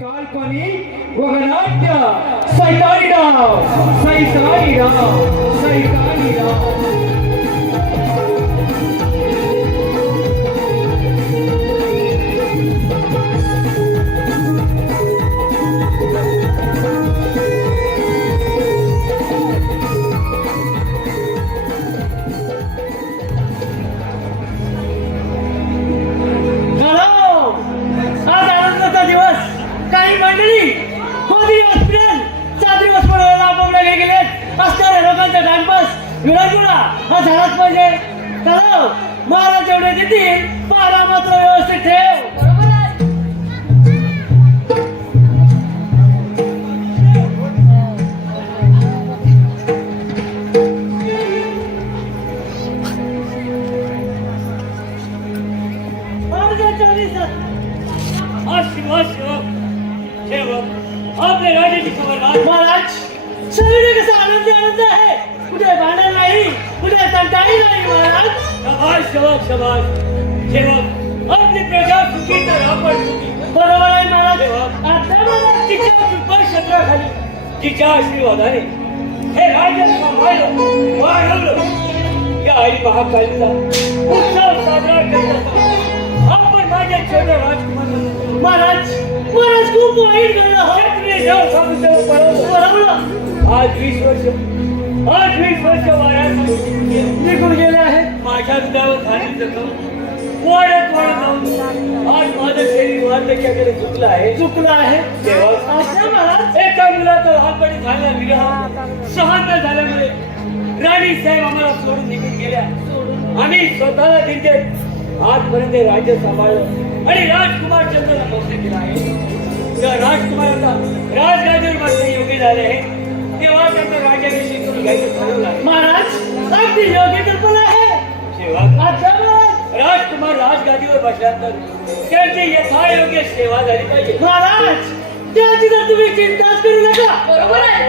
काल्पनिक वगनाट्य सैतानी राव सैतानी राव सैतानी राव काही मंडळी मोदी हॉस्पिटल 7 दिवस पडवायला आपापल्या गेले असणाऱ्या लोकांचा टाइमपास विरंगुळा हा झालाच पाहिजे. चला महाराज एवढे देतील पारा मात्र व्यवस्थित ठेव. आपल्या राजाची खबर महाराज सगळीकडे कसा आनंद आहे. कुठे भांडण नाही कुठे तंटाई नाही महाराज. शाबाश शाबाश शाबाश सेवक आपली प्रजा सुखी तर आपण सुखी. बरोबर आहे महाराज. आता मला तिच्या कृपाक्षेत्राखाली तिच्या आशीर्वादाने हे राज्य सांभाळलं वाढवलं. या आई महाकालीचा उत्सव साजरा करत आपण माझ्या छोट्या राजकुमार महाराज महाराज खूप वाईट झालं. आज 20 वर्ष वाऱ्यात निघून गेले आहेत. माझ्या हृदयावर झाली जखम वाढत जाऊन आज माझं शरीर वार्धक्याकडे चुकलं आहे. एका मुलाचा लहानपणी झालेला विरह सहन न झाल्यामुळे राणी साहेब आम्हाला सोडून निघून गेल्या. आम्ही स्वतःला दिले आजपर्यंत राज्य सांभाळलं आणि राजकुमार चंद्रला मोक्ष दिला आहे. राजकुमाराचा राजगादीवर बसणे योग्य झाले आहे तेव्हा त्यांचा राज्याभिषेक करून घ्यायचं ठरवलं आहे. महाराज अगदी योग्य कल्पना आहे. राजकुमार राजगादीवर बसल्यानंतर त्यांची यथायोग्य सेवा झाली पाहिजे. महाराज त्याची तर तुम्ही चिंताच करू नका. बरोबर आहे.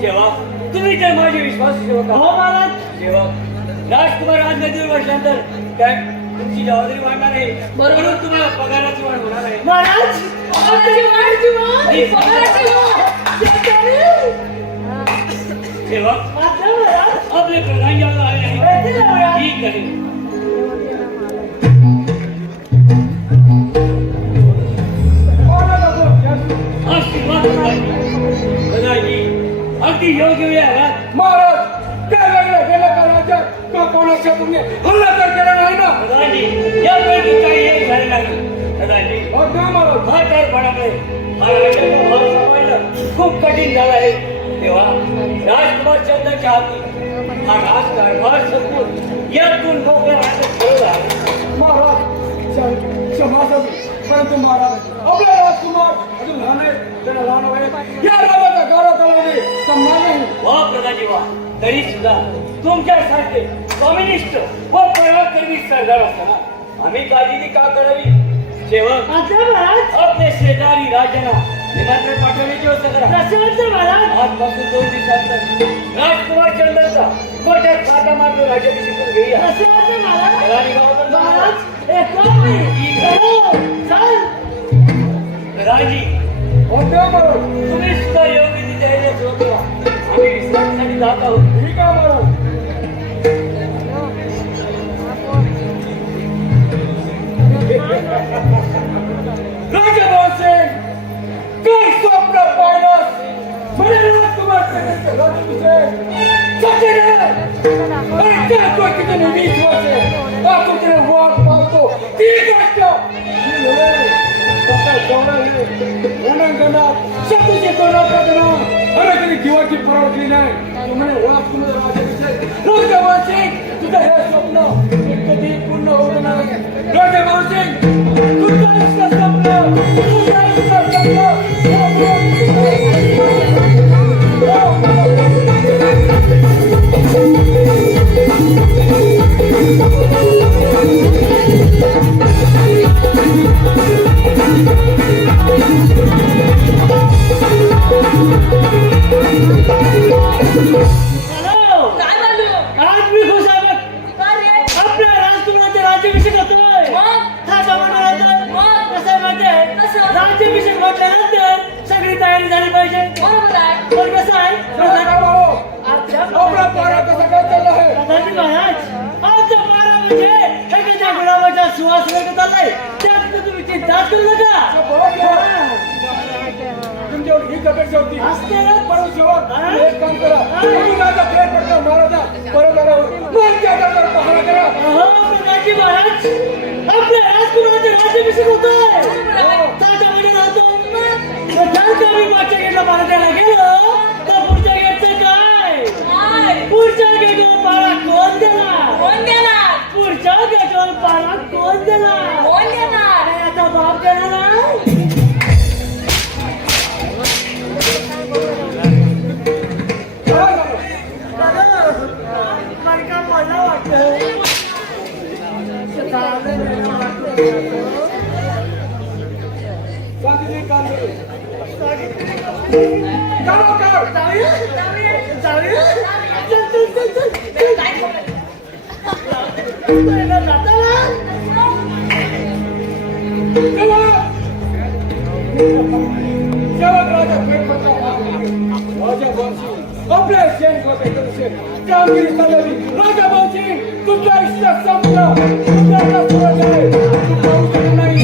जेव्हा तुम्ही तर माझे विश्वास ठेवा. हो महाराज. जेव्हा राजकुमार राजगादीवर बसल्यानंतर काय तुमची जबाबदारी वाढणार आहे. बरोबर तुम्हाला पगाराची वाढ होणार आहे. महाराज आपले प्रधान यायला आले आहे. ठीक आहे. आशीर्वाद अगदी योग्य वेळ आहात. महाराज काय वेगळं गेलं का राज्यात का कोणाच्या तुम्ही हल्ला तर केला नाही ना. प्रधानजी यापैकी काही एक झाले नाही. प्रधानजी खूप कठीण झालं आहे. तेव्हा राजकुमार चंद्रच्या हाती हा राजकारभार संपून यातून मोकळा राहण्यात ठरवलं आहे. महाराज क्षमा परंतु महाराज आपला राजकुमार अजून लहान आहे. त्याला लहान आहे या गावाचा गौरव करावे सन्मान नाही. वा प्रधानजी वा. तरी सुद्धा तुमच्यासारखे कम्युनिस्ट व पराक्रमी सरदार असताना आम्ही काळजी का करावी. सेवक आपले शेजारी राजाला निमंत्रण पाठवण्याची व्यवस्था करा. आजपासून 2 दिवसांतर राजकुमार चंद्रचा मोठ्या खाता मात्र राज्याभिषेक करून घेऊया. राजी तुम्ही सुद्धा योग्य तिथे करा. आम्ही विश्रांतीसाठी जात आहोत. ठीक आहे महाराज. राजा भाऊसिंग काय स्वप्न पाहिलं म्हणे राजकुमार चंद्रचे राज्याभिषेक सचिन आहे. त्या गोष्टीने 20 वर्षे आपण वाट पाहतो ती गोष्ट शत्रूची अरे जीवाची परवडली नाही. म्हणे राजकुमार राज्याभिषेक राजा भाऊसिंग तुझं हे स्वप्न कधी पूर्ण होऊ नाही. राजा भाऊसिंग राज्याभिषेक सुवास वेगळं चाललाय त्यात तुम्ही चिंता करू नका. तुमच्यावर हीच अपेक्षा होती. असते ना. परंतु सेवक, तुम्ही एक काम करा. तुम्ही माझा खेळ पडता महाराजा बरोबरावर माझ्या जागेवर पहारा करा. अहो प्रकाशजी महाराज, आपल्या राजकुमाराचे राज्याभिषेक होतोय. ताज्यामध्ये राहतो. जर का मी मागच्या गेटला पारा द्यायला गेलो तर पुढच्या गेटचं काय? पुढच्या गेटवर पारा कोण देणार? पुढच्या गेटवर पारा कोण देणार? याचा बाप देणार. मरका पडला वाटतं. गांधीजी गांधी जाऊया. सेवक राजा खेळ पडता राजा बंशी आपल्या शेण कामगिरी चालवली. राजा बंशी तुझ्या इच्छा संपला. तुझ्या सुरत आहे. तू पाहू शकत नाही.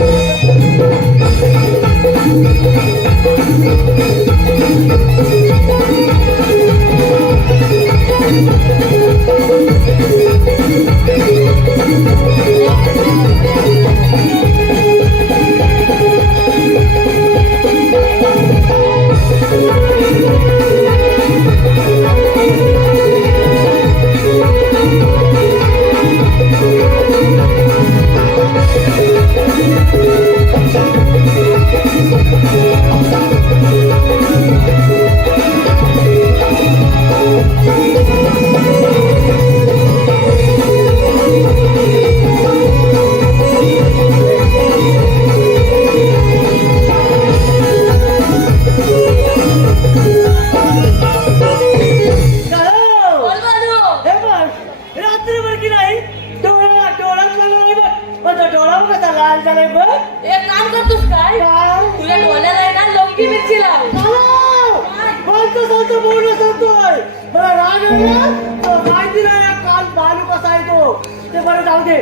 एक काम करतोस काय? तुला डोळ्याला आहे ना लवंगी मिरची लाव. ते बरं जाऊ दे.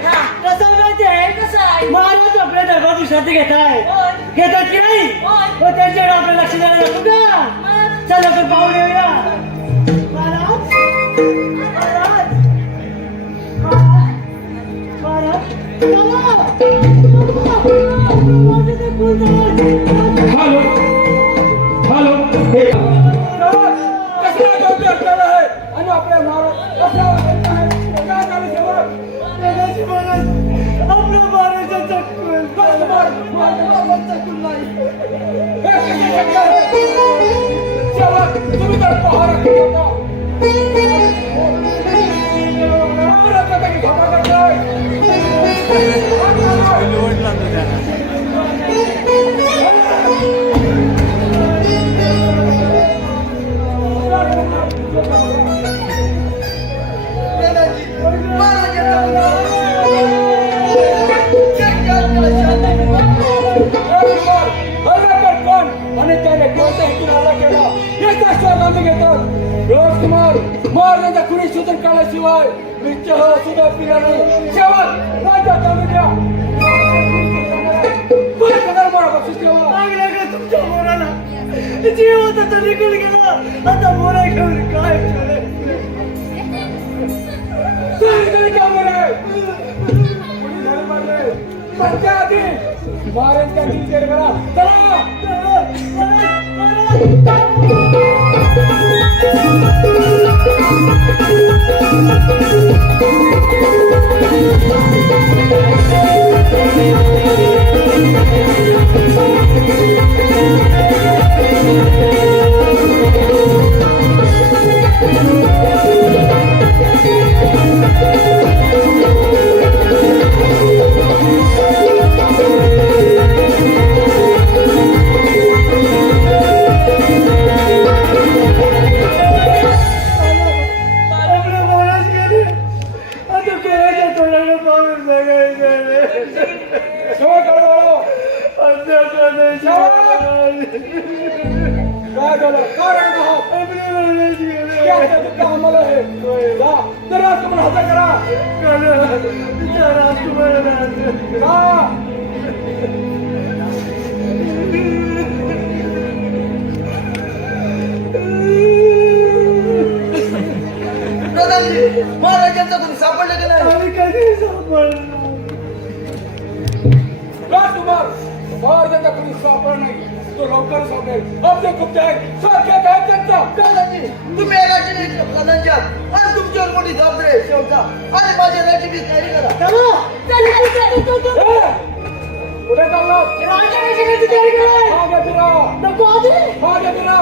कसं माहितीये कसं आहे? महाराज आपल्या दरबार विश्रांती घेताय होय. घेतात की नाही? होय. मग त्यांच्याकडे आपलं लक्ष द्यायला नको का? मग? चला तर पाहून येऊया. महाराज महाराज हॅलो हॅलो हे कसला गंभीर अडथळा आहे आणि आपल्या महाराज कसला अडथळा आहे? काय झालं सेवक? आपल्या महाराजा चक्कून बस मार. चक्कून नाही. हे कसे शक्य आहे? सेवक, तुम्ही तर पहारा केला होता. महाराज आता की धोका करताय. राजकुमार महाराजांच्या खुणी शोधून काढल्याशिवाय मी चहा सुद्धा पिला नाही. शेवट राजा चालू द्या. बक्षीस ठेवा. तुमच्या मोराला जीव होता तर निघून गेला. आता मोरा घेऊन काय महाराजांच्या दिल करा. चला काय झालं? कारण त्याचं दुःख आम्हाला आहे. जा, तर राजकुमार हजर करा. जा. प्रधानजी, महाराजांचा कोणी सापडलं की नाही? राजकुमार महाराजांचा कोणी सापडला नाही. तो लवकर सापडेल. आपले गुप्त आहेत, सारख्यात आहेत त्यांचा. प्रधानजी, तुम्ही या राज्याने प्रधानजी आहात आणि तुमच्यावर मोठी जबाबदारी आहे शेवटचा. आणि माझ्या राज्याची तयारी करा. पुढे चाललो. मागे फिरा. मागे फिरा.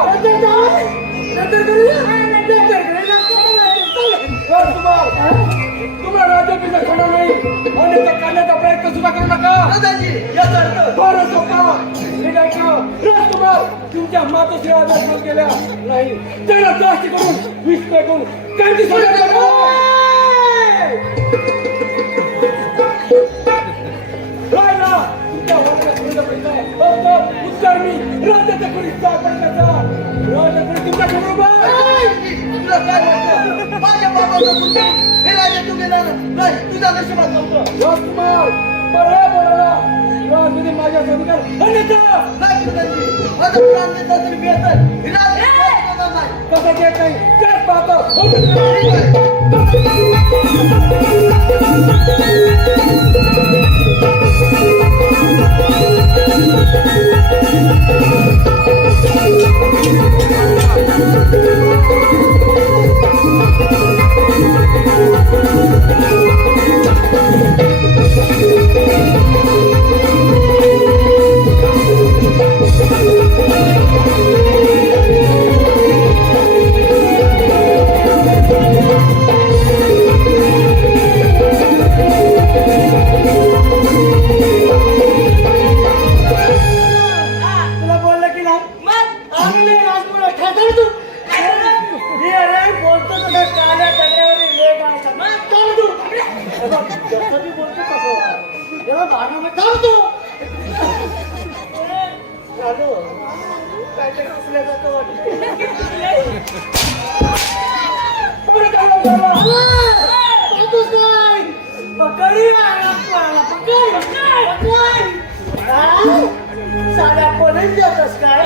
राजकुमार तुम्हाला राज्याभिषेक होणार नाही आणि त्या करण्याचा प्रयत्न सुद्धा करू नका. प्रधानजी, याचा अर्थ बरं सोपा. ठीक आहे का? राजकुमार तुमच्या मातोश्रीला दर्शन केल्या नाही त्याला जास्ती करून विष फेकून त्यांची सुद्धा राहिला तुमच्या वाटण्याचा प्रश्न फक्त उत्तर मी राज्याच्या कोणी सापडण्याचा. राज्याकडे तुमच्या बरोबर तुला काय वाटतं? माझ्या बाबाचं पुत्र हे राजा तू गेला नाही, तुझ्या नशिबात नव्हतं. राजकुमार बरं बोलायला राजमध्ये माझ्या संस्कार अन्यथा नाही प्रधानजी, माझा प्राण देता तरी बेहतर. हे राजा होणार नाही. कसं येत नाही त्याच पाहतो. ठीक तुला बोललं की नाही? चांगले राजकुमार ठाकर तू. मी अरे बोलतो तसं काल्या दगडावर वेग आहे का? मग चाल तू. हे बघ, जसं मी बोलतो तसं. तेव्हा भागामध्ये चाल तू. चालू. काहीतरी कुठल्या जातं वाटतं. पुढे चाललो बाबा. बोलतोस काय? पकडी आहे राजकुमाराला. पकड. साड्या पडून जातस काय?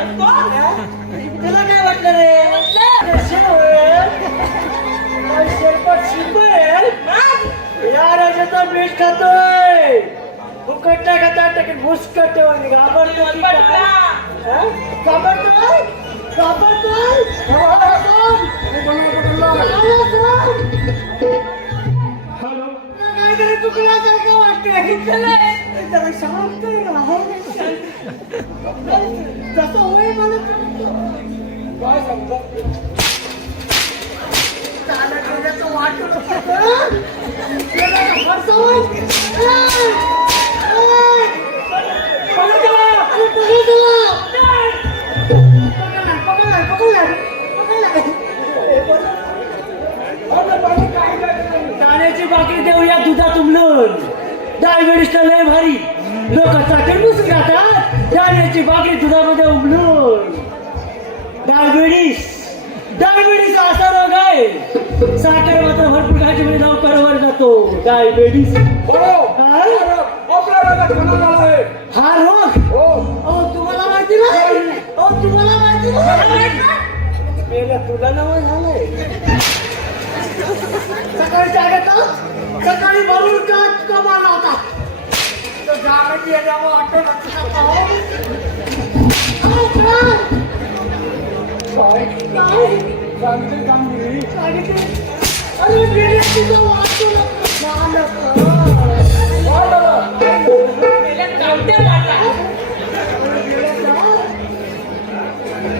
तुला काय वाटलं रे? शेरपट शिंपे या राजाचा मीठ खातोय. फुकटच्या खाता टाकेल भुसकट घाबरतो की काय? हा? घाबरतोय? घाबरतोय? काहीतरी चुकल्यासारखं वाटतंय. जरा शांत राहा. जसं होय मला काय सांगतात चालत गेल्याचं वाटलं. हरसवय. दाण्याची बाकरी देऊया दुधात उमलून. डायबिटीसला लय भारी लोक चाटून बसून खातात. दाण्याची बाकरी दुधामध्ये उमलून. डायबिटीस असा रोग आहे. साखर मात्र भरपूर खायची लवकर वर जातो. डायबिटीस आपला राजा खाना आहे. हा रोग तुम्हाला माहिती नाही? तुम्हाला माहिती नाही? मेला तुला नाव झालंय. सकाळी जागेत सकाळी भरून काच कमाला होता. तो जागेत येण्यावर आठवण काय सांगितले कामगिरी अरे गेले तुझं वाचू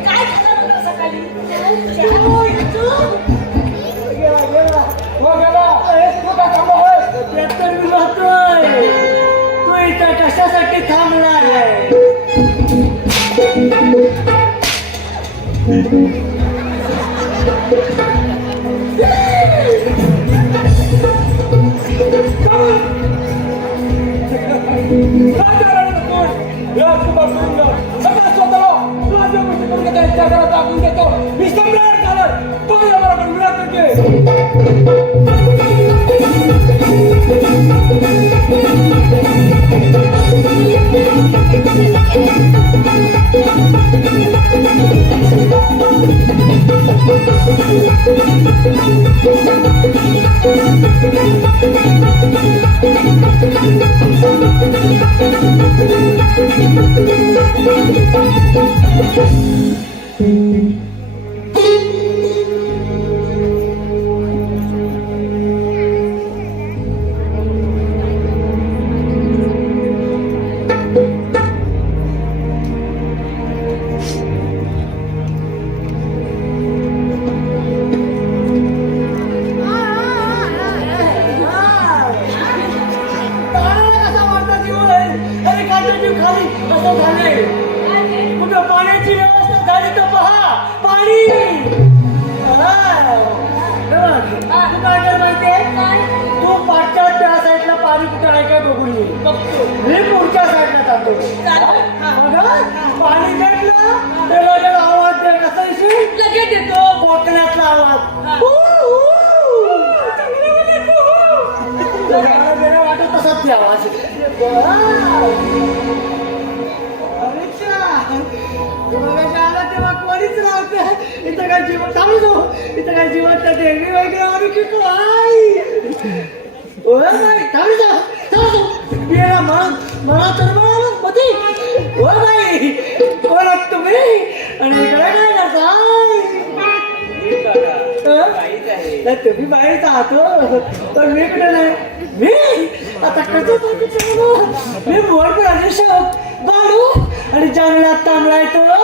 काय झालं सकाळी? तू इथं कशासाठी थांबणार आहे? राजकुमार सगळं स्वतःला राज्याभिषेक करून घेतो. त्या घरात टाकून देतो. मी सम्राट झालं. तो या बरोबर पाण्याची व्यवस्था झाली तर पहा पाणी तू काय कर माहितीये तू पाठच्या त्या साईडला पाणी कुठं आहे काय बघून ये बघतो मी पुढच्या साईडला जातो पाणी भेटलं तर लगेच आवाज दे कसं येशील लगेच येतो कोकणातला आवाज वाटत तसाच द्यावा तेव्हा कोणीच राहत इथं काय जीवन थांबू जाऊ इथं काय जीवन तर देवी वगैरे आणू की थांबू जाऊ गेला मला तर पती हो बाई कोण आहात तुम्ही आणि इकडे काय करताय तुम्ही बाहेरच आहात पण मी कुठे नाही मी आता कसं मी बोर्ड राजेश बाळू आणि जंगलात तांबडा येतो